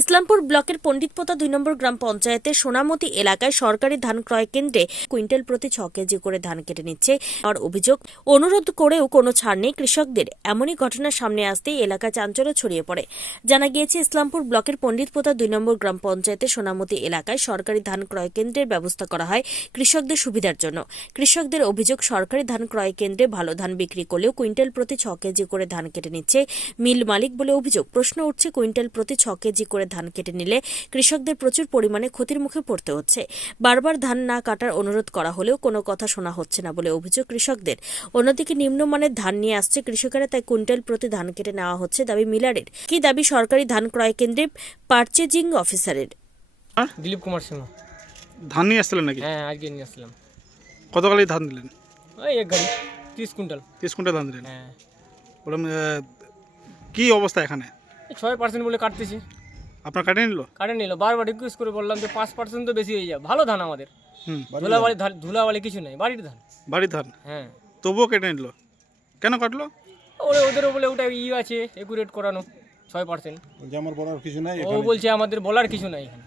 ইসলামপুর ব্লকের পণ্ডিতপোতা 2 নম্বর গ্রাম পঞ্চায়েতের সোনামতি এলাকায় সরকারি ধান ক্রয় কেন্দ্রে কুইন্টাল প্রতি 6 কেজি করে ধান কেটে নিচ্ছে আর অভিযোগ অনুরোধ করেও কোনো ছাড় নেই কৃষকদের। এমনই ঘটনা সামনে আসতেই এলাকায় চাঞ্চল্য ছড়িয়ে পড়ে। জানা গিয়েছে ইসলামপুর ব্লকের পণ্ডিতপোতা 2 নম্বর গ্রাম পঞ্চায়েতের সোনামতি এলাকায় সরকারি ধান ক্রয় কেন্দ্রের ব্যবস্থা করা হয় কৃষকদের সুবিধার জন্য। কৃষকদের অভিযোগ সরকারি ধান ক্রয় কেন্দ্রে ভালো ধান বিক্রি করলেও কুইন্টাল প্রতি 6 কেজি করে ধান কেটে নিচ্ছে মিল মালিক বলে অভিযোগ। প্রশ্ন উঠছে কুইন্টাল প্রতি 6 কেজি করে ধান কেটে নিলে কৃষকদের প্রচুর পরিমাণে ক্ষতির মুখে পড়তে হচ্ছে। বারবার ধান না কাটার অনুরোধ করা হলেও কোনো কথা শোনা হচ্ছে না বলে অভিযোগ কৃষকদের। অন্যদিকে নিম্নমানের ধান নিয়ে আসছে কৃষকেরা, তাই কুইন্টাল প্রতি ধান কেটে নেওয়া হচ্ছে দাবি মিলারের। কি দাবি সরকারি ধান ক্রয় কেন্দ্রে পারচেজিং অফিসারের? দিলীপ কুমার সিংহ। ধান নিয়ে আসছিলেন নাকি? হ্যাঁ, আজকে নিয়ে আসলাম। কত গাড়ি ধান দিলেন? ওই এক গাড়ি 30 কুইন্টাল। 30 কুইন্টাল ধান দিলেন। হ্যাঁ, বললাম কি অবস্থা এখানে? 6% বলে কাটতেছি। আপনার কাটে নিল? কাটে নিল। বারবার রিকোয়েস্ট করে বললাম যে 5% তো বেশি হয়ে যায়। ভালো ধান আমাদের। ধুলাবালি কিছু নেই, বাড়ির ধান। বাড়ির ধান? হ্যাঁ। তবুও কেটে নিল, কেন কাটলো? ওদেরও বলে ওটা আছে একুরেট করানো 6%। আমার বলার কিছু নাই। ও বলছে আমাদের বলার কিছু নাই এখানে।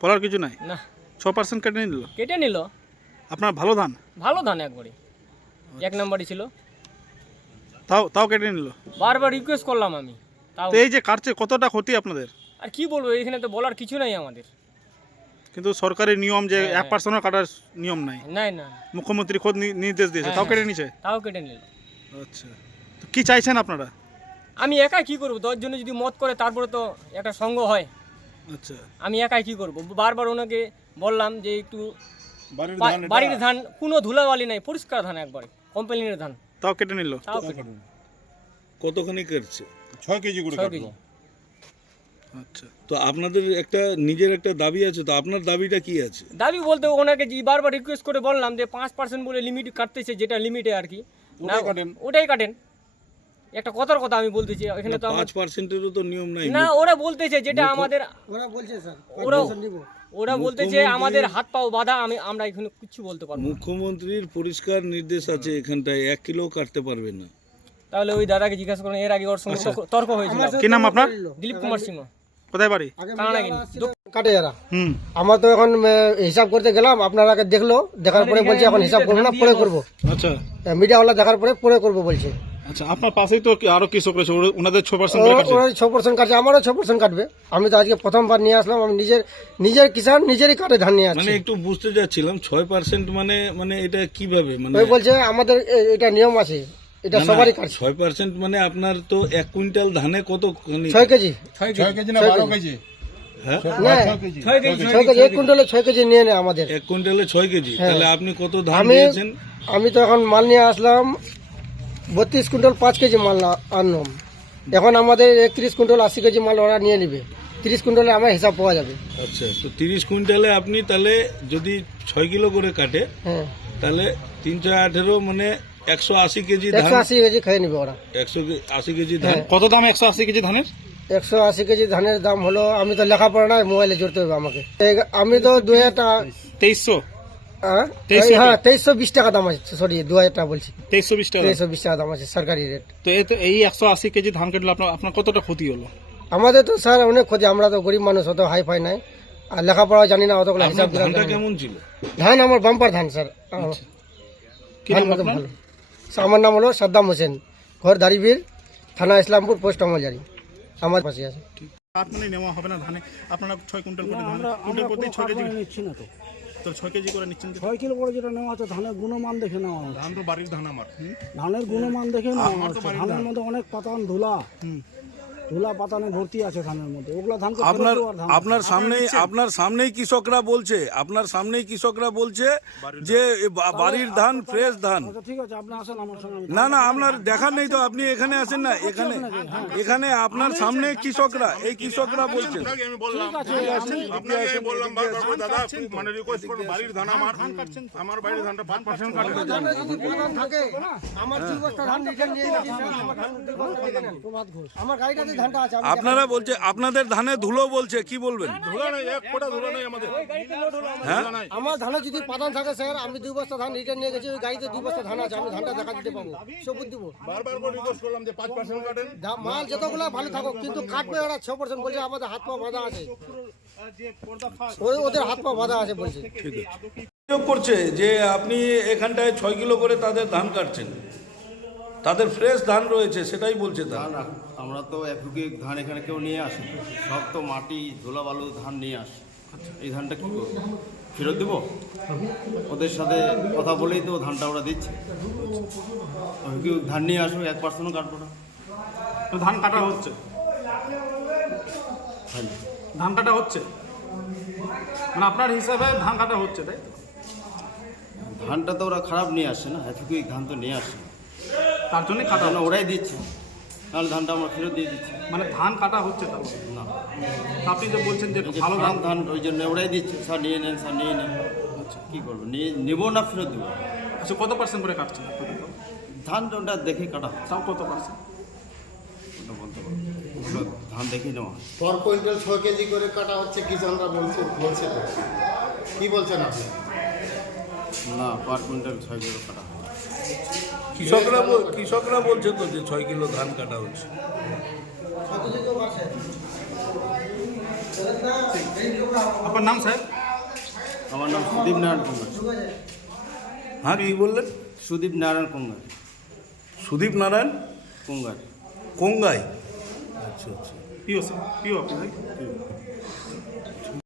বলার কিছু নাই না, 6% কেটে নিল। কেটে নিল। আপনার ভালো ধান? ভালো ধান একবারে এক নম্বরই ছিল, তাও কেটে নিল। বারবার রিকোয়েস্ট করলাম আমি, তাও। তো এই যে কাটছে, কতটা ক্ষতি আপনাদের? আর কি বলবো, এখানে তো বলার কিছু নাই আমাদের। কিন্তু সরকারি নিয়ম যে 1% কাটার নিয়ম নাই। নাই না, মুখ্যমন্ত্রী খোদ নির্দেশ দিয়েছে, তাও কেটে নিছে। তাও কেটে নিল। আচ্ছা, তো কি চাইছেন আপনারা? আমি একাই কি করবো? 10 জনে যদি মত করে তারপরে তো একটা সঙ্গ হয়। আচ্ছা, আমি একাই কি করব? বারবার ওনাকে বললাম যে একটু বাড়ির ধান, কোনো ধুলাবালি নাই, পরিষ্কার ধান একবারে কোম্পানির ধান, তাও কেটে নিল। তাও কেটে নিল। কতখানি করছে? 6 কেজি করে 6 কাটলো। কেজি। আচ্ছা, তো আপনাদের একটা নিজের একটা দাবি আছে, তো আপনার দাবিটা কি আছে? দাবি বলতে ওনাকে যে বারবার রিকোয়েস্ট করে বললাম যে 5% বলে লিমিট কাটতেছে, যেটা লিমিটে আর কি, না ওটাই কাটেন। একটা কথার কথা আমি বলতেছি, এখানে তো 5%-এরও তো নিয়ম নাই। না, ওরা বলতেছে যেটা আমাদের, ওরা বলছে স্যার ওরা বলতেছে আমাদের হাত পাও বাঁধা, আমরা এখানে কিছু বলতে পারবো না। মুখ্যমন্ত্রীর পরিষ্কার নির্দেশ আছে, এখানটায় 1 কিলো কাটতে পারবে না। তাহলে ওই দাদাকে জিজ্ঞাসা করুন, এর আগে ওর সঙ্গে তর্ক হয়েছিল। কি নাম আপনার? দিলীপ কুমার সিংহ। কোথায় বাড়ি? কানাডাগিনি। কাটে যারা। আমার তো এখন হিসাব করতে গেলাম, আপনারা আগে দেখলো, দেখার পরে বলছে এখন হিসাব করবো না, পরে করবো। আচ্ছা, মিডিয়াওয়ালা দেখার পরে করবো বলছে। আচ্ছা, আপনার পাশেই তো আরো কৃষক রয়েছে, ওনাদের 6% করে কাটছে। ওরা 6% কাটছে, আমারও 6% কাটবে। আমি তো আজকে প্রথমবার নিয়ে আসলাম, আমি নিজের কিষান নিজেরই কাটে ধান নিয়ে আসছি। মানে একটু বুঝতে যাচ্ছিলাম 6% মানে এটা কিভাবে? মানে ওই বলছে আমাদের এটা নিয়ম আছে, এটা সবারই কাটছে। 6% মানে আপনার তো 1 কুইন্টাল ধানে কত? 6 কেজি। 6 কেজি না 12 কেজি? হ্যাঁ, 6 কেজি। 1 কুইন্টালে 6 কেজি নিয়ে নেয় আমাদের। 1 কুইন্টালে 6 কেজি। তাহলে আপনি কত ধান আমি নিয়েছেন? আমি তো এখন মাল নিয়ে আসলাম 32 কুইন্টাল 5 কেজি মাল আনলাম। এখন আমাদের 31 কুইন্টাল 80 কেজি মাল ওরা নিয়ে নেবে। 30 কুইন্টালে আমার হিসাব পাওয়া যাবে। আচ্ছা, তো 30 কুইন্টালে আপনি তাহলে যদি 6 কিলো করে কাটে, হ্যাঁ, তাহলে 318 মানে 180 কেজি ধান। 180 কেজি খেয়ে নেবে ওরা। 180 কেজি ধান। কত দাম 180 কেজি ধানের? 180 কেজি ধানের দাম হলো, আমি তো লেখাপড়া নাই, মোবাইলে জুড়তে হবে আমাকে। আমি তো 2000 টাকা। 2300? হ্যাঁ, 2320 টাকা দাম আছে। সরি, 2000 টাকা বলছি। 2320 টাকা? 2320 টাকা দাম আছে সরকারি রেট। তো এই 180 কেজি ধান কাটলে আপনার কতটা ক্ষতি হলো? আমাদের তো স্যার অনেক ক্ষতি, আমরা তো গরিব মানুষ, অত হাই ফাই নাই, আর লেখাপড়া জানি না, অতগুলো হিসাব আপনার ধানটা কেমন ছিল? ধান আমার বাম্পার ধান স্যার। কি ধান নাম মতো আপনার? ভালো। আমার নাম হলো সাদ্দাম হোসেন, ঘর দাড়িবীর, থানা ইসলামপুর, পোস্ট আমলজারি, আমার পাশে আছে। কাট মানে নেওয়া হবে না ধানে? আপনারা 6 কুইন্টাল করে ধান, কুইন্টাল প্রতি 6 কেজি নিচ্ছি না তো। তো 6 কেজি করে নিচ্ছেন? 6 কিলো করে যেটা নেওয়া আছে, ধানের গুণমান দেখে নেওয়া হচ্ছে। ধান তো বাড়ির ধান আমার। ধানের গুণমান দেখে নেওয়া হচ্ছে। ধানের মধ্যে অনেক পাতান ধুলা, ধুলা পাতানে ভর্তি আছে ধানের মধ্যে, ওগুলা ধান আপনার সামনেই কৃষকরা বলছে যে বাড়ির ধান, ফ্রেশ ধান। আচ্ছা, ঠিক আছে, আপনি আসেন আমার সঙ্গে। না, আপনার দেখার নেই তো, আপনি এখানে আসেন না। এখানে আপনার সামনে কৃষকরা বলছেন। আমি বললাম আপনাকে বললাম বারবার, দাদা মানে রিকোয়েস্ট করুন, বাড়ির ধান আমার বাড়ির ধানটা 5% কাটবে। আমার 2 বস্তা ধান নিয়ে নিয়েছি, আমার গাড়িটাতে ধানটা আছে আমি আপনারা বলছে আপনাদের ধানে ধুলো বলছে, কি বলবেন? ধুলা নাই, এক ফোঁটা ধুলা নাই আমাদের। হ্যাঁ, ধুলা নাই। আমার ধানে যদি পাতান থাকে স্যার, আমি 2 বস্তা ধান রিটার্ন নিয়ে গেছি, ওই গাড়িতে 2 বস্তা ধান আছে, আমি ধানটা দেখা দিতে পাবো, সবুজ দিব। বারবার করে রিকোয়েস্ট করলাম যে 5% কাটেন। মাল যতগুলো ভালো থাকুক, কিন্তু কাটবে ওরা 6% বলছে, আমাদের হাত পা বাঁধা আছে, ওদের হাত পা বাঁধা আছে বলছে। ঠিক আছে। অভিযোগ করছে যে আপনি এখানটায় 6 কিলো করে তাদের ধান কাটছেন, তাদের ফ্রেশ ধান রয়েছে, সেটাই বলছে তারা। না, আমরা তো এফুকে ধান এখানে কেউ নিয়ে আসি না। সব তো মাটি ধুলা বালু ধান নিয়ে আসে। এই ধানটা কি করবো, ফেরত দেবো? ওদের সাথে কথা বলেই তো ধানটা ওরা দিচ্ছে। কেউ ধান নিয়ে আসবে, 1%ও কাটবো না। তো ধান কাটা হচ্ছে, ধান কাটা হচ্ছে, মানে আপনার হিসাবে ধান কাটা হচ্ছে, তাই তো? ধানটা তো ওরা খারাপ নিয়ে আসে না, এফুকে ধান তো নিয়ে আসে না। তার জন্যই কাটা ধান হচ্ছে। ওরাই দিচ্ছে, নাহলে ধানটা আমরা ফেরত দিয়ে দিচ্ছি। মানে ধান কাটা হচ্ছে তার মানে। না, তা আপনি যে বলছেন যে এই যে ভালো ধান, খারাপ ধান ওই জন্য ওরাই দিচ্ছে, স্যার নিয়ে নেন, স্যার নিয়ে নেন। আচ্ছা, কী করবো, নিয়ে নেবো না ফেরত দেবো? আচ্ছা কত পার্সেন্ট করে কাটছেন আপনাদের তো? ধান ওটা দেখে কাটা হয়, তাও কত পার্সেন্ট? ওটা বলতে পারবো, ওগুলো ধান দেখে নেওয়া হয়। पर क्विंटल 6 केजी করে কাটা হচ্ছে, কিষানরা বলছে তো কি বলছেন আপনি? না, পার কুইন্টাল 6 কিলো কাটা হয়। কৃষকরা বলছে তো যে 6 কিলো ধান কাটা হচ্ছে। আপনার নাম স্যার? আমার নাম সুদীপ নারায়ণ কুঙ্গার। হ্যাঁ, কি বললেন? সুদীপ নারায়ণ কুঙ্গার। সুদীপ নারায়ণ কুঙ্গার। কোঙ্গাই। আচ্ছা আচ্ছা। পিও স্যার, পিও আপনি, তাই?